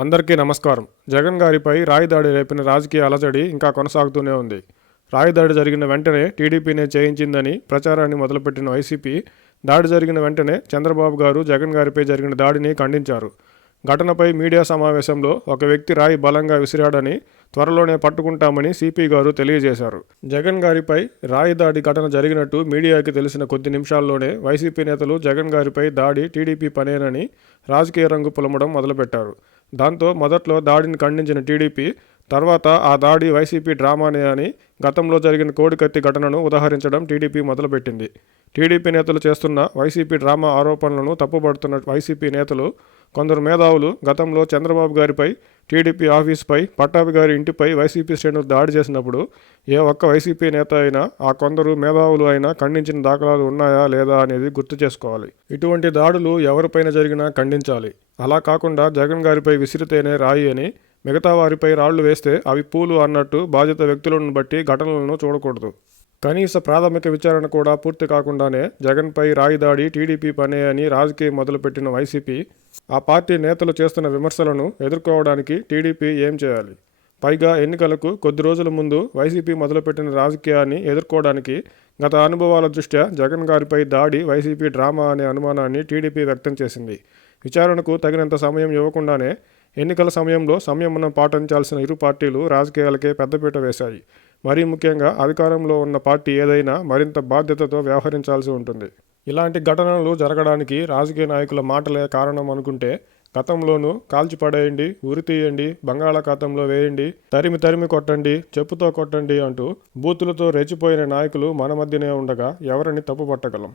అందరికీ నమస్కారం. జగన్ గారిపై రాయి దాడి రేపిన రాజకీయ అలజడి ఇంకా కొనసాగుతూనే ఉంది. రాయి దాడి జరిగిన వెంటనే టీడీపీనే చేయించిందని ప్రచారాన్ని మొదలుపెట్టిన వైసీపీ దాడి జరిగిన వెంటనే చంద్రబాబు గారు జగన్ గారిపై జరిగిన దాడిని ఖండించారు. ఘటనపై మీడియా సమావేశంలో ఒక వ్యక్తి రాయి బలంగా విసిరాడని, త్వరలోనే పట్టుకుంటామని సిపి గారు తెలియజేశారు. జగన్ గారిపై రాయి దాడి ఘటన జరిగినట్టు మీడియాకి తెలిసిన కొద్ది నిమిషాల్లోనే వైసీపీ నేతలు జగన్ గారిపై దాడి టీడీపీ పనేనని రాజకీయ రంగు పులమడం మొదలుపెట్టారు. దాంతో మొదట్లో దాడిని ఖండించిన టీడీపీ తర్వాత ఆ దాడి వైసీపీ డ్రామానే అని గతంలో జరిగిన కోడికత్తి ఘటనను ఉదహరించడం టీడీపీ మొదలుపెట్టింది. టీడీపీ నేతలు చేస్తున్న వైసీపీ డ్రామా ఆరోపణలను తప్పుపడుతున్న వైసీపీ నేతలు, కొందరు మేధావులు గతంలో చంద్రబాబు గారిపై, టీడీపీ ఆఫీసుపై, పట్టాభి గారి ఇంటిపై వైసీపీ శ్రేణులు దాడి చేసినప్పుడు ఏ ఒక్క వైసీపీ నేత అయినా, ఆ కొందరు మేధావులు అయినా ఖండించిన దాఖలాలు ఉన్నాయా లేదా అనేది గుర్తు చేసుకోవాలి. ఇటువంటి దాడులు ఎవరిపైన జరిగినా ఖండించాలి. అలా కాకుండా జగన్ గారిపై విసిరితేనే రాయి అని, మిగతా వారిపై రాళ్లు వేస్తే అవి పూలు అన్నట్టు బాధిత వ్యక్తులను బట్టి ఘటనలను చూడకూడదు. కనీస ప్రాథమిక విచారణ కూడా పూర్తి కాకుండానే జగన్పై రాయి దాడి టీడీపీ పనే అని రాజకీయం మొదలుపెట్టిన వైసీపీ, ఆ పార్టీ నేతలు చేస్తున్న విమర్శలను ఎదుర్కోవడానికి టీడీపీ ఏం చేయాలి? పైగా ఎన్నికలకు కొద్ది రోజుల ముందు వైసీపీ మొదలుపెట్టిన రాజకీయాన్ని ఎదుర్కోవడానికి గత అనుభవాల దృష్ట్యా జగన్ గారిపై దాడి వైసీపీ డ్రామా అనే అనుమానాన్ని టీడీపీ వ్యక్తం చేసింది. విచారణకు తగినంత సమయం ఇవ్వకుండానే ఎన్నికల సమయంలో సంయమనం పాటించాల్సిన ఇరు పార్టీలు రాజకీయాలకే పెద్దపీట వేశాయి. మరీ ముఖ్యంగా అధికారంలో ఉన్న పార్టీ ఏదైనా మరింత బాధ్యతతో వ్యవహరించాల్సి ఉంటుంది. ఇలాంటి ఘటనలు జరగడానికి రాజకీయ నాయకుల మాటలే కారణం అనుకుంటే, గతంలోనూ కాల్చిపడేయండి, ఉరి తీయండి, బంగాళాఖాతంలో వేయండి, తరిమి తరిమి కొట్టండి, చెప్పుతో కొట్టండి అంటూ బూతులతో రెచ్చిపోయిన నాయకులు మన మధ్యనే ఉండగా ఎవరిని తప్పుపట్టగలం?